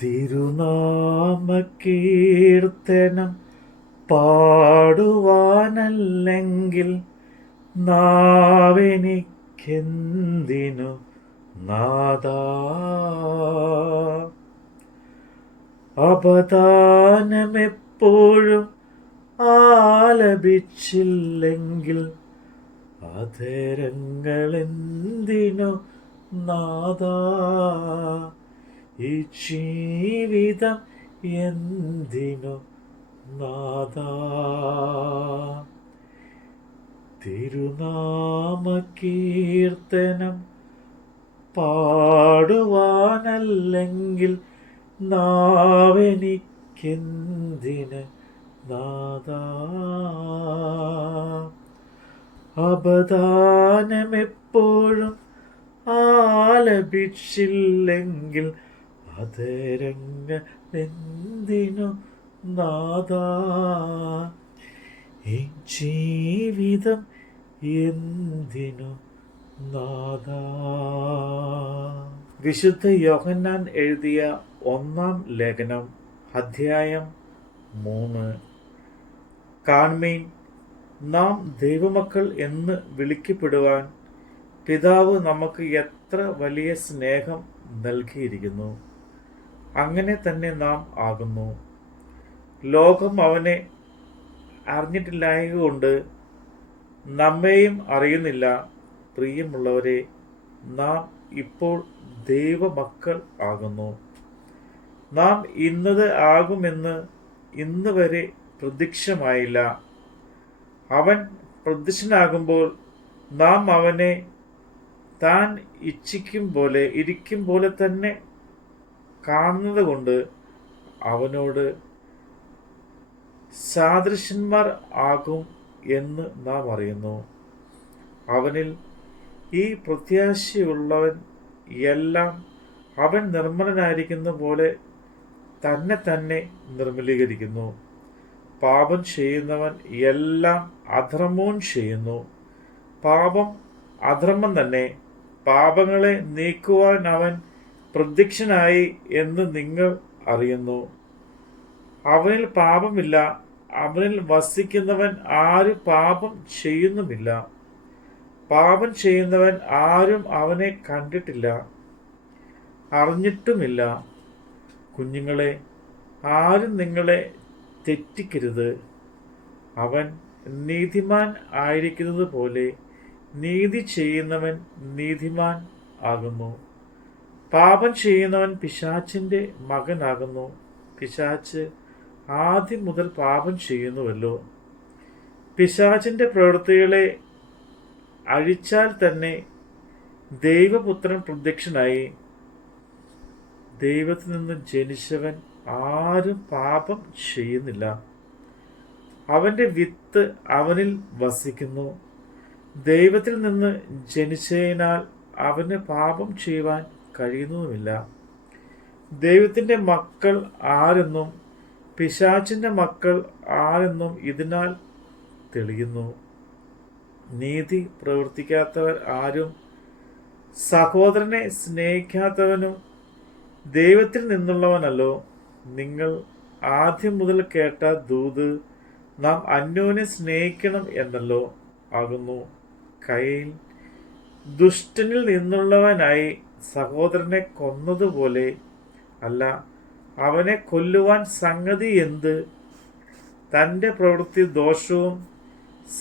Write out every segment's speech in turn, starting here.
തിരുനാമകീർത്തനം പാടുവാനല്ലെങ്കിൽ നാവെനിക്കെന്തിനു നാഥാ? അപദാനമെപ്പോഴും ആലപിച്ചില്ലെങ്കിൽ അധരങ്ങളെന്തിനു നാഥാ? ഈ ജീവിതം എന്തിനു നാഥാ? തിരുനാമകീർത്തനം പാടുവാനല്ലെങ്കിൽ നാവെനിക്കെന്തിന് നാഥാ? അപദാനമെപ്പോഴും ആലപിച്ചില്ലെങ്കിൽ അധരങ്ങളെന്തിനു നാഥാ? ഈ ജീവിതം എന്തിനു നാഥാ? വിശുദ്ധ യോഹന്നാൻ എഴുതിയ 1-ാം ലേഖനം അധ്യായം 3. കാൺമീൻ, നാം ദൈവമക്കൾ എന്ന് വിളിക്കപ്പെടുവാൻ പിതാവ് നമുക്ക് എത്ര വലിയ സ്നേഹം നൽകിയിരിക്കുന്നു. അങ്ങനെ തന്നെ നാം ആകുന്നു. ലോകം അവനെ അറിഞ്ഞിട്ടില്ലായതുകൊണ്ട് നമ്മെയും അറിയുന്നില്ല. പ്രിയമുള്ളവരെ, നാം ഇപ്പോൾ ദൈവമക്കൾ ആകുന്നു. നാം ഇന്നത് ആകുമെന്ന് ഇന്ന് വരെ പ്രത്യക്ഷമായില്ല. അവൻ പ്രത്യക്ഷനാകുമ്പോൾ നാം അവനെ താൻ ഇരിക്കും പോലെ തന്നെ കാണുന്നത് കൊണ്ട് അവനോട് സാദൃശ്യന്മാർ ആകും എന്ന് നാം അറിയുന്നു. അവനിൽ ഈ പ്രത്യാശയുള്ളവൻ എല്ലാം അവൻ നിർമ്മലനായിരിക്കുന്ന പോലെ തന്നെ തന്നെ നിർമ്മലീകരിക്കുന്നു. പാപം ചെയ്യുന്നവൻ എല്ലാം അധർമ്മവും ചെയ്യുന്നു. പാപം അധർമ്മം തന്നെ. പാപങ്ങളെ നീക്കുവാൻ അവൻ പ്രത്യക്ഷനായി എന്ന് നിങ്ങൾ അറിയുന്നു. അവനിൽ പാപമില്ല. അവനിൽ വസിക്കുന്നവൻ ആരും പാപം ചെയ്യുന്നുമില്ല. പാപം ചെയ്യുന്നവൻ ആരും അവനെ കണ്ടിട്ടില്ല, അറിഞ്ഞിട്ടുമില്ല. കുഞ്ഞുങ്ങളെ, ആരും നിങ്ങളെ തെറ്റിക്കരുത്. അവൻ നീതിമാൻ ആയിരിക്കുന്നത് പോലെ നീതി ചെയ്യുന്നവൻ നീതിമാൻ ആകുന്നു. പാപം ചെയ്യുന്നവൻ പിശാചിന്റെ മകനാകുന്നു. പിശാച് ആദ്യം മുതൽ പാപം ചെയ്യുന്നുവല്ലോ. പിശാചിന്റെ പ്രവൃത്തികളെ അഴിച്ചാൽ തന്നെ ദൈവപുത്രൻ പ്രത്യക്ഷനായി. ദൈവത്തിൽ നിന്ന് ജനിച്ചവൻ ആരും പാപം ചെയ്യുന്നില്ല. അവന്റെ വിത്ത് അവനിൽ വസിക്കുന്നു. ദൈവത്തിൽ നിന്ന് ജനിച്ചതിനാൽ അവന് പാപം ചെയ്യുവാൻ കഴിയുന്നതുമില്ല. ദൈവത്തിന്റെ മക്കൾ ആരെന്നും പിശാചിന്റെ മക്കൾ ആരെന്നും ഇതിനാൽ തെളിയുന്നു. നീതി പ്രവർത്തിക്കാത്തവർ ആരും സഹോദരനെ സ്നേഹിക്കാത്തവനും ദൈവത്തിൽ നിന്നുള്ളവനല്ലോ. നിങ്ങൾ ആദ്യം മുതൽ കേട്ട ദൂത് നാം അന്യോന്യം സ്നേഹിക്കണം എന്നല്ലോ ആകുന്നു. കയീൻ ദുഷ്ടനിൽ നിന്നുള്ളവനായി സഹോദരനെ കൊന്നതുപോലെ അല്ല, അവനെ കൊല്ലുവാൻ സംഗതി എന്ത്? തൻ്റെ പ്രവൃത്തി ദോഷവും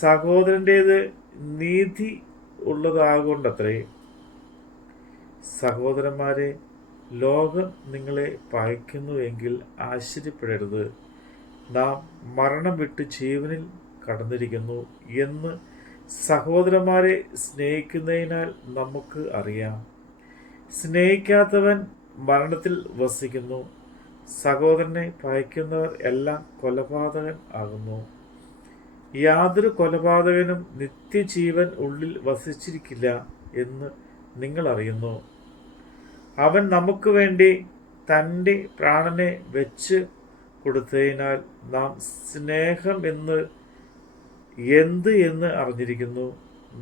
സഹോദരൻ്റേത് നീതി ഉള്ളതാകൊണ്ടത്രേ. സഹോദരന്മാരെ, ലോകം നിങ്ങളെ പകയ്ക്കുന്നുവെങ്കിൽ ആശ്ചര്യപ്പെടരുത്. നാം മരണം വിട്ട് ജീവനിൽ കടന്നിരിക്കുന്നു എന്ന് സഹോദരന്മാരെ സ്നേഹിക്കുന്നതിനാൽ നമുക്ക് അറിയാം. സ്നേഹിക്കാത്തവൻ മരണത്തിൽ വസിക്കുന്നു. സഹോദരനെ പകയ്ക്കുന്നവർ എല്ലാം കൊലപാതകൻ ആകുന്നു. യാതൊരു കൊലപാതകനും നിത്യജീവൻ ഉള്ളിൽ വസിച്ചിരിക്കില്ല എന്ന് നിങ്ങൾ അറിയുന്നു. അവൻ നമുക്ക് വേണ്ടി തൻ്റെ പ്രാണനെ വെച്ച് കൊടുത്തതിനാൽ നാം സ്നേഹം എന്ത് എന്ന് അറിഞ്ഞിരിക്കുന്നു.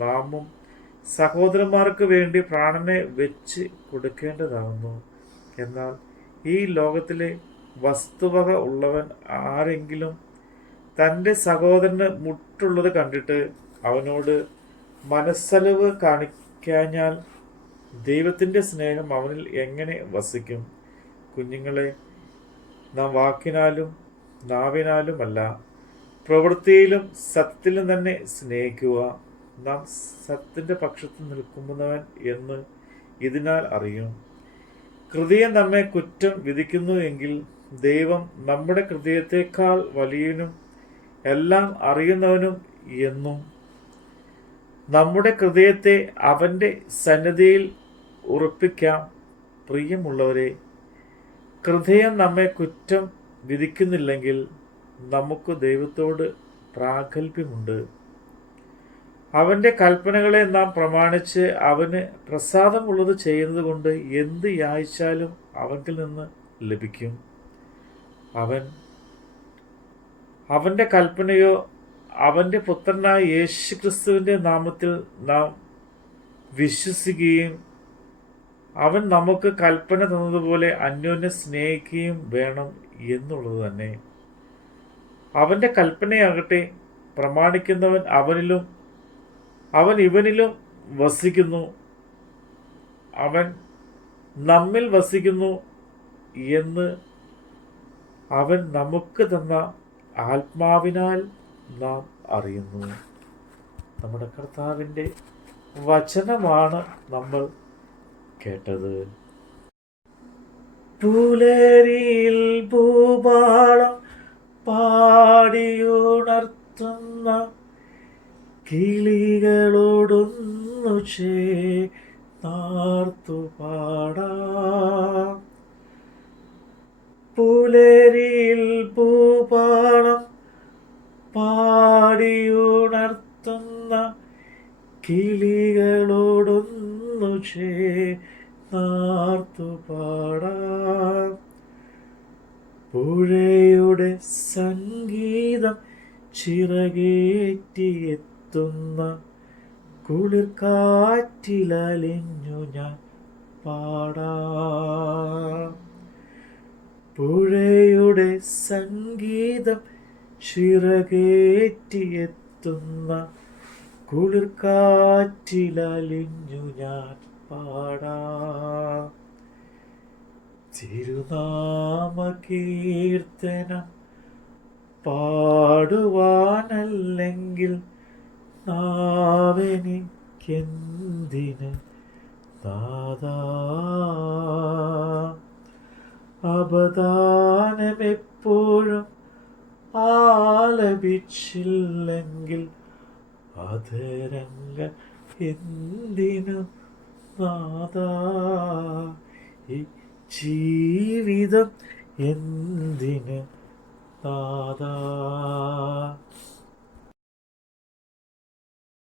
നാമും സഹോദരന്മാർക്ക് വേണ്ടി പ്രാണനെ വെച്ച് കൊടുക്കേണ്ടതാകുന്നു. എന്നാൽ ഈ ലോകത്തിലെ വസ്തുവക ഉള്ളവൻ ആരെങ്കിലും തൻ്റെ സഹോദരന് മുട്ടുള്ളത് കണ്ടിട്ട് അവനോട് മനസ്സലിവ് കാണിക്കാഞ്ഞാൽ ദൈവത്തിൻ്റെ സ്നേഹം അവനിൽ എങ്ങനെ വസിക്കും? കുഞ്ഞുങ്ങളെ, നാം വാക്കിനാലും നാവിനാലുമല്ല, പ്രവൃത്തിയിലും സത്യത്തിലും തന്നെ സ്നേഹിക്കുക. നാം സത്യത്തിൻ്റെ പക്ഷത്ത് നിൽക്കുന്നവൻ എന്ന് ഇതിനാൽ അറിയും. ഹൃദയം നമ്മെ കുറ്റം വിധിക്കുന്നു എങ്കിൽ ദൈവം നമ്മുടെ ഹൃദയത്തേക്കാൾ വലിയവനും എല്ലാം അറിയുന്നവനും എന്നും നമ്മുടെ ഹൃദയത്തെ അവൻ്റെ സന്നിധിയിൽ ഉറപ്പിക്കാം. പ്രിയമുള്ളവരെ, ഹൃദയം നമ്മെ കുറ്റം വിധിക്കുന്നില്ലെങ്കിൽ നമുക്ക് ദൈവത്തോട് പ്രാഗൽഭ്യമുണ്ട്. അവൻ്റെ കൽപ്പനകളെ നാം പ്രമാണിച്ച് അവന് പ്രസാദമുള്ളത് ചെയ്യുന്നത് കൊണ്ട് എന്ത് യാചിച്ചാലും അവങ്കിൽ നിന്ന് ലഭിക്കും. അവൻ്റെ കൽപ്പനയോ അവൻ്റെ പുത്രനായ യേശുക്രിസ്തുവിൻ്റെ നാമത്തിൽ നാം വിശ്വസിക്കുകയും അവൻ നമുക്ക് കൽപ്പന തന്നതുപോലെ അന്യോന്യം സ്നേഹിക്കുകയും വേണം എന്നുള്ളത് തന്നെ. അവൻ്റെ കൽപ്പനയാകട്ടെ പ്രമാണിക്കുന്നവൻ അവൻ ഇവനിലും വസിക്കുന്നു, അവൻ നമ്മിൽ വസിക്കുന്നു എന്ന് അവൻ നമുക്ക് തന്ന ആത്മാവിനാൽ നാം അറിയുന്നു. നമ്മുടെ കർത്താവിൻ്റെ വചനമാണ് നമ്മൾ കേട്ടത്. പുലരിയിൽ ഭൂപാളം പാടിയുണർത്തുന്ന കിളികളോടൊന്നു ചേർന്നു പാടാം. പുലരിയിൽ ഭൂപാളം പാടിയുണർത്തുന്ന കിളികളോടൊന്നു ചേർന്നു പാടാം. പുഴയുടെ സംഗീതം ചിറകേറ്റിയെത്തുന്ന കുളിർക്കാറ്റിലലിഞ്ഞു ഞാൻ പാടാം. പുഴയുടെ സംഗീതം ചിറകേറ്റിയെത്തുന്ന കുളിർക്കാറ്റിലലിഞ്ഞു ഞാൻ പാടാം. തിരുനാമകീർത്തനം പാടുവാനല്ലെങ്കിൽ നാവെനിക്കെന്തിന് നാഥാ? അപദാനമെപ്പോഴും ആലപിച്ചില്ലെങ്കിൽ അധരങ്ങൾ എന്തിനു നാഥാ? ഈ ജീവിതം എന്തിന് നാഥാ?